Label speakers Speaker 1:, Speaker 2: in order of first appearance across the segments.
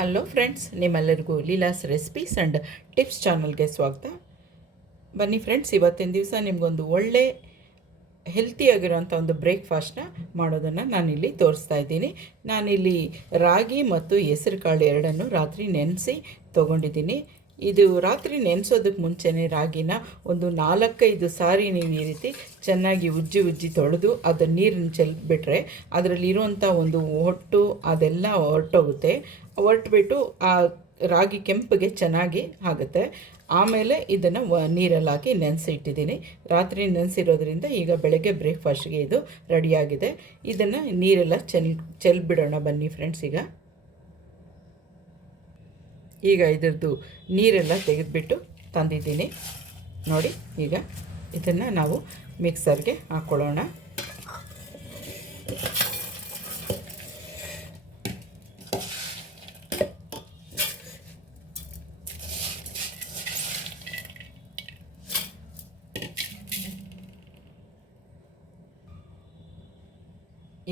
Speaker 1: Hello friends ನಿಮ್ಮೆಲ್ಲರಿಗೂ Leela's recipes and tips ಚಾನಲ್ಗೆ ಸ್ವಾಗತ. ಬನ್ನಿ ಫ್ರೆಂಡ್ಸ್ ಇವತ್ತಿನ ದಿವಸ ನಿಮಗೊಂದು ಒಳ್ಳೆ ಹೆಲ್ತಿಯಾಗಿರೋಂಥ ಒಂದು ಬ್ರೇಕ್ಫಾಸ್ಟ್ನ ಮಾಡೋದನ್ನು ನಾನಿಲ್ಲಿ ತೋರಿಸ್ತಾ ಇದ್ದೀನಿ. ನಾನಿಲ್ಲಿ ರಾಗಿ ಮತ್ತು ಹೆಸರು ಕಾಳು ಎರಡನ್ನು ರಾತ್ರಿ ನೆನೆಸಿ ತೊಗೊಂಡಿದ್ದೀನಿ. ಇದು ರಾತ್ರಿ ನೆನೆಸೋದಕ್ಕೆ ಮುಂಚೆನೇ ರಾಗಿನ ಒಂದು ನಾಲ್ಕೈದು ಸಾರಿ ನೀವು ಈ ರೀತಿ ಚೆನ್ನಾಗಿ ಉಜ್ಜಿ ಉಜ್ಜಿ ತೊಳೆದು ಅದರ ನೀರನ್ನು ಚೆಲ್ಬಿಟ್ರೆ ಅದರಲ್ಲಿರುವಂಥ ಒಂದು ಹೊಟ್ಟು ಅದೆಲ್ಲ ಹೊರಟೋಗುತ್ತೆ. ಹೊರಟ್ಬಿಟ್ಟು ಆ ರಾಗಿ ಕೆಂಪಿಗೆ ಚೆನ್ನಾಗಿ ಆಗುತ್ತೆ. ಆಮೇಲೆ ಇದನ್ನು ನೀರಲ್ಲಿ ಹಾಕಿ ನೆನೆಸಿ ಇಟ್ಟಿದ್ದೀನಿ ರಾತ್ರಿ ನೆನೆಸಿರೋದ್ರಿಂದ ಈಗ ಬೆಳಗ್ಗೆ ಬ್ರೇಕ್ಫಾಸ್ಟ್ಗೆ ಇದು ರೆಡಿಯಾಗಿದೆ. ಇದನ್ನು ನೀರೆಲ್ಲ ಚೆಲ್ ಚೆಲ್ಬಿಡೋಣ ಬನ್ನಿ ಫ್ರೆಂಡ್ಸ್ ಈಗ. ಈಗ ಇದರದ್ದು ನೀರೆಲ್ಲ ತೆಗೆದುಬಿಟ್ಟು ತಂದಿದ್ದೀನಿ. ನೋಡಿ ಈಗ ಇದನ್ನು ನಾವು ಮಿಕ್ಸರ್ಗೆ ಹಾಕ್ಕೊಳ್ಳೋಣ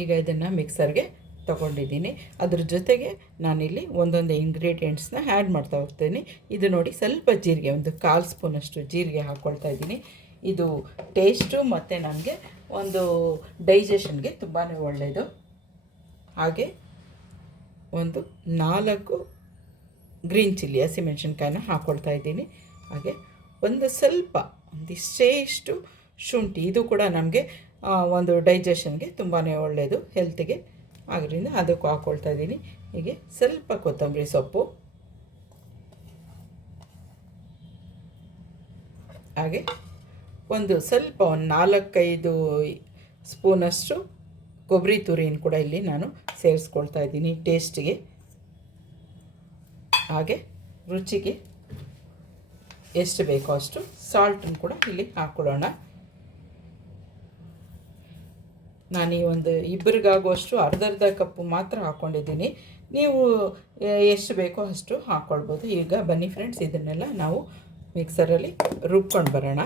Speaker 1: ಈಗ ಇದನ್ನು ಮಿಕ್ಸರ್ಗೆ ತೊಗೊಂಡಿದ್ದೀನಿ. ಅದ್ರ ಜೊತೆಗೆ ನಾನಿಲ್ಲಿ ಒಂದೊಂದು ಇಂಗ್ರೀಡಿಯೆಂಟ್ಸ್ನ ಆ್ಯಡ್ ಮಾಡ್ತಾ ಹೋಗ್ತೀನಿ. ಇದು ನೋಡಿ ಸ್ವಲ್ಪ ಜೀರಿಗೆ, ಒಂದು ಕಾಲು ಸ್ಪೂನಷ್ಟು ಜೀರಿಗೆ ಹಾಕ್ಕೊಳ್ತಾ ಇದ್ದೀನಿ. ಇದು ಟೇಸ್ಟು ಮತ್ತು ನಮಗೆ ಒಂದು ಡೈಜೆಷನ್ಗೆ ತುಂಬಾ ಒಳ್ಳೆಯದು ಹಾಗೆ ಒಂದು ನಾಲ್ಕು ಗ್ರೀನ್ ಚಿಲ್ಲಿ ಹಸಿಮೆಣ್ಸಿನ್ಕಾಯಿನ ಹಾಕ್ಕೊಳ್ತಾ ಇದ್ದೀನಿ. ಹಾಗೆ ಒಂದು ಸ್ವಲ್ಪ, ಒಂದಿಷ್ಟೇಷ್ಟು ಶುಂಠಿ, ಇದು ಕೂಡ ನಮಗೆ ಒಂದು ಡೈಜೆಷನ್ಗೆ ತುಂಬಾ ಒಳ್ಳೆಯದು ಹೆಲ್ತಿಗೆ ಆದ್ದರಿಂದ ಅದಕ್ಕೂ ಹಾಕ್ಕೊಳ್ತಾ ಇದ್ದೀನಿ. ಹೀಗೆ ಸ್ವಲ್ಪ ಕೊತ್ತಂಬರಿ ಸೊಪ್ಪು. ಹಾಗೆ ಒಂದು ಸ್ವಲ್ಪ ಒಂದು ನಾಲ್ಕೈದು ಸ್ಪೂನಷ್ಟು ಕೊಬ್ಬರಿ ತುರಿಯನ್ನು ಕೂಡ ಇಲ್ಲಿ ನಾನು ಸೇರಿಸ್ಕೊಳ್ತಾ ಇದ್ದೀನಿ ಟೇಸ್ಟಿಗೆ. ಹಾಗೆ ರುಚಿಗೆ ಎಷ್ಟು ಬೇಕೋ ಅಷ್ಟು ಸಾಲ್ಟನ್ನು ಕೂಡ ಇಲ್ಲಿ ಹಾಕ್ಕೊಳ್ಳೋಣ ನಾನು ಈ ಒಂದು ಇಬ್ಬರಿಗಾಗುವಷ್ಟು ಅರ್ಧ ಅರ್ಧ ಕಪ್ಪು ಮಾತ್ರ ಹಾಕ್ಕೊಂಡಿದ್ದೀನಿ ನೀವು ಎಷ್ಟು ಬೇಕೋ ಅಷ್ಟು ಹಾಕ್ಕೊಳ್ಬೋದು ಈಗ ಬನ್ನಿ ಫ್ರೆಂಡ್ಸ್ ಇದನ್ನೆಲ್ಲ ನಾವು ಮಿಕ್ಸರಲ್ಲಿ ರುಬ್ಕೊಂಡು ಬರೋಣ.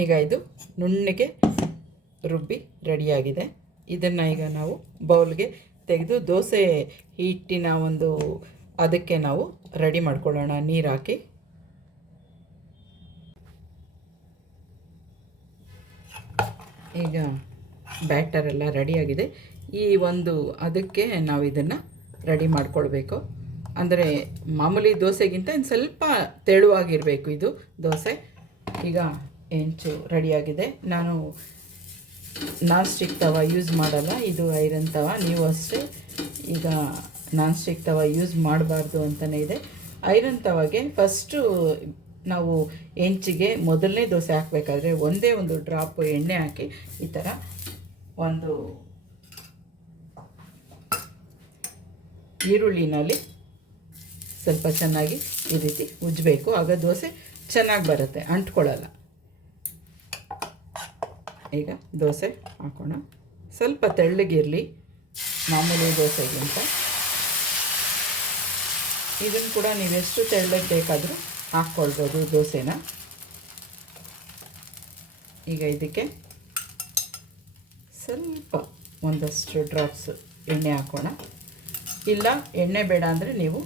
Speaker 1: ಈಗ ಇದು ನುಣ್ಣಗೆ ರುಬ್ಬಿ ರೆಡಿಯಾಗಿದೆ. ಇದನ್ನು ಈಗ ನಾವು ಬೌಲ್ಗೆ ತೆಗೆದು ದೋಸೆ ಹಿಟ್ಟಿನ ಒಂದು ಅದಕ್ಕೆ ನಾವು ರೆಡಿ ಮಾಡ್ಕೊಳ್ಳೋಣ. ನೀರು ಹಾಕಿ. ಈಗ ಬ್ಯಾಟರ್ ಎಲ್ಲ ರೆಡಿಯಾಗಿದೆ. ಈ ಒಂದು ಅದಕ್ಕೆ ನಾವು ಇದನ್ನು ರೆಡಿ ಮಾಡ್ಕೊಳ್ಬೇಕು. ಅಂದರೆ ಮಾಮೂಲಿ ದೋಸೆಗಿಂತ ಇನ್ನು ಸ್ವಲ್ಪ ತೆಳುವಾಗಿರಬೇಕು ಇದು ದೋಸೆ. ಈಗ ಹೆಂಚು ರೆಡಿಯಾಗಿದೆ. ನಾನು ನಾನ್ ಸ್ಟಿಕ್ ತವ ಯೂಸ್ ಮಾಡಲ್ಲ, ಇದು ಐರನ್ ತವ, ನೀವು ಅಷ್ಟೇ. ಈಗ ನಾನ್ ಸ್ಟಿಕ್ ತವ ಯೂಸ್ ಮಾಡಬಾರ್ದು ಅಂತಲೇ ಇದೆ. ಐರನ್ ತವಾಗೆ ಫಸ್ಟು ನಾವು ಹೆಂಚಿಗೆ ಮೊದಲನೇ ದೋಸೆ ಹಾಕಬೇಕಾದ್ರೆ ಒಂದೇ ಒಂದು ಡ್ರಾಪ್ ಎಣ್ಣೆ ಹಾಕಿ ಈ ಥರ ಒಂದು ಈರುಳ್ಳಿನಲ್ಲಿ ಸ್ವಲ್ಪ ಚೆನ್ನಾಗಿ ಈ ರೀತಿ ಉಜ್ಜಬೇಕು. ಆಗ ದೋಸೆ ಚೆನ್ನಾಗಿ ಬರುತ್ತೆ, ಅಂಟ್ಕೊಳ್ಳಲ್ಲ. ಈಗ ದೋಸೆ ಹಾಕೋಣ. ಸ್ವಲ್ಪ ತೆಳ್ಳಗಿರಲಿ, ಮಾಮೂಲಿ ದೋಸೆಗಿಂತ. ಇದನ್ನು ಕೂಡ ನೀವೆಷ್ಟು ತೆಳ್ಳಗೆ ಬೇಕಾದರೂ ಹಾಕ್ಕೊಳ್ಬೋದು ದೋಸೆನ. ಈಗ ಇದಕ್ಕೆ ಸ್ವಲ್ಪ ಒಂದಷ್ಟು ಡ್ರಾಪ್ಸ್ ಎಣ್ಣೆ ಹಾಕೋಣ. ಇಲ್ಲ, ಎಣ್ಣೆ ಬೇಡ ಅಂದರೆ ನೀವು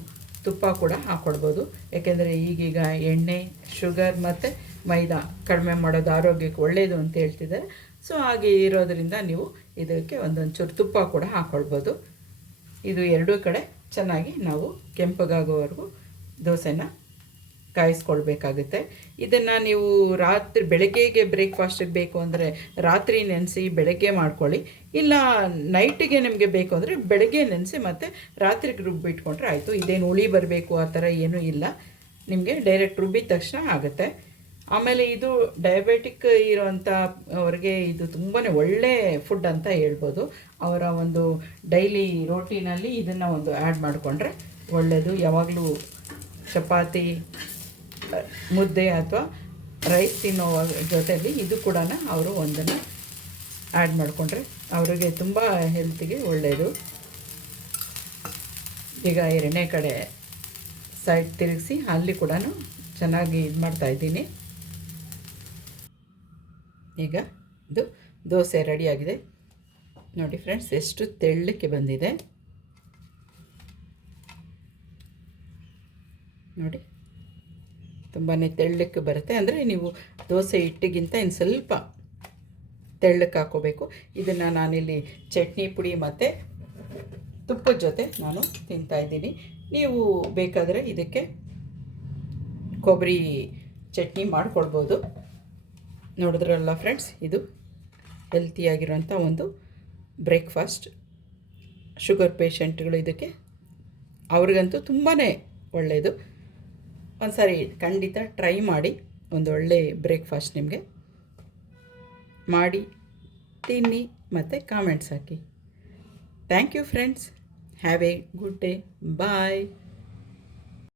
Speaker 1: ತುಪ್ಪ ಕೂಡ ಹಾಕ್ಕೊಡ್ಬೋದು ಯಾಕೆಂದರೆ ಈಗೀಗ ಎಣ್ಣೆ, ಶುಗರ್ ಮತ್ತು ಮೈದಾ ಕಡಿಮೆ ಮಾಡೋದು ಆರೋಗ್ಯಕ್ಕೆ ಒಳ್ಳೆಯದು ಅಂತ ಹೇಳ್ತಿದ್ದಾರೆ. ಸೊ, ಹಾಗೆ ಇರೋದರಿಂದ ನೀವು ಇದಕ್ಕೆ ಒಂದೊಂಚೂರು ತುಪ್ಪ ಕೂಡ ಹಾಕ್ಕೊಳ್ಬೋದು ಇದು ಎರಡೂ ಕಡೆ ಚೆನ್ನಾಗಿ ನಾವು ಕೆಂಪಗಾಗೋವರೆಗೂ ದೋಸೆನ ಕಾಯಿಸ್ಕೊಳ್ಬೇಕಾಗುತ್ತೆ. ಇದನ್ನು ನೀವು ರಾತ್ರಿ ಬೆಳಗ್ಗೆಗೆ ಬ್ರೇಕ್ಫಾಸ್ಟಿಗೆ ಬೇಕು ಅಂದರೆ ರಾತ್ರಿ ನೆನೆಸಿ ಬೆಳಗ್ಗೆ ಮಾಡ್ಕೊಳ್ಳಿ. ಇಲ್ಲ ನೈಟಿಗೆ ನಿಮಗೆ ಬೇಕು ಅಂದರೆ ಬೆಳಗ್ಗೆ ನೆನೆಸಿ ಮತ್ತು ರಾತ್ರಿಗೆ ರುಬ್ಬಿಟ್ಕೊಂಡ್ರೆ ಆಯಿತು. ಇದೇನು ಉಳಿ ಬರಬೇಕು ಆ ಥರ ಏನೂ ಇಲ್ಲ. ನಿಮಗೆ ಡೈರೆಕ್ಟ್ ರುಬ್ಬಿದ ತಕ್ಷಣ ಆಗುತ್ತೆ. ಆಮೇಲೆ ಇದು ಡಯಾಬೆಟಿಕ್ ಇರೋವಂಥ ಅವರಿಗೆ ಇದು ತುಂಬಾ ಒಳ್ಳೆ ಫುಡ್ ಅಂತ ಹೇಳ್ಬೋದು. ಅವರ ಒಂದು ಡೈಲಿ ರೋಟೀನಲ್ಲಿ ಇದನ್ನು ಒಂದು ಆ್ಯಡ್ ಮಾಡಿಕೊಂಡ್ರೆ ಒಳ್ಳೆಯದು ಯಾವಾಗಲೂ ಚಪಾತಿ ಮುದ್ದೆ ಅಥವಾ ರೈಸ್ ತಿನ್ನೋ ಜೊತೆಯಲ್ಲಿ ಇದು ಕೂಡ ಅವರು ಒಂದನ್ನು ಆ್ಯಡ್ ಮಾಡಿಕೊಂಡ್ರೆ ಅವರಿಗೆ ತುಂಬ ಹೆಲ್ತಿಗೆ ಒಳ್ಳೆಯದು ಈಗ ಎರಡನೇ ಕಡೆ ಸೈಡ್ ತಿರುಗಿಸಿ ಅಲ್ಲಿ ಕೂಡ ಚೆನ್ನಾಗಿ ಇದು ಮಾಡ್ತಾಯಿದ್ದೀನಿ ಈಗ ಇದು ದೋಸೆ ರೆಡಿಯಾಗಿದೆ. ನೋಡಿ ಫ್ರೆಂಡ್ಸ್ ಎಷ್ಟು ತೆಳ್ಳಕ್ಕೆ ಬಂದಿದೆ. ನೋಡಿ. ತುಂಬಾ ತೆಳ್ಳಕ್ಕೆ ಬರುತ್ತೆ. ಅಂದರೆ ನೀವು ದೋಸೆ ಹಿಟ್ಟಿಗಿಂತ ಇನ್ನು ಸ್ವಲ್ಪ ತೆಳ್ಳಕ್ಕೆ ಹಾಕೋಬೇಕು. ಇದನ್ನು ನಾನಿಲ್ಲಿ ಚಟ್ನಿ ಪುಡಿ ಮತ್ತು ತುಪ್ಪದ ಜೊತೆ ನಾನು ತಿಂತಾಯಿದ್ದೀನಿ ನೀವು ಬೇಕಾದರೆ ಇದಕ್ಕೆ ಕೊಬ್ಬರಿ ಚಟ್ನಿ ಮಾಡ್ಕೊಳ್ಬೋದು. ನೋಡಿದ್ರಲ್ಲ ಫ್ರೆಂಡ್ಸ್, ಇದು ಹೆಲ್ತಿಯಾಗಿರುವಂಥ ಒಂದು ಬ್ರೇಕ್ಫಾಸ್ಟ್ ಶುಗರ್ ಪೇಷಂಟ್ಗಳು ಇದಕ್ಕೆ, ಅವ್ರಿಗಂತೂ ತುಂಬಾ ಒಳ್ಳೆಯದು ಒಂದು ಸಾರಿ ಖಂಡಿತ ಟ್ರೈ ಮಾಡಿ, ಒಂದು ಒಳ್ಳೆ ಬ್ರೇಕ್ಫಾಸ್ಟ್ ನಿಮಗೆ. ಮಾಡಿ, ತಿನ್ನಿ, ಮತ್ತು comments hockey. Thank you friends have a good day bye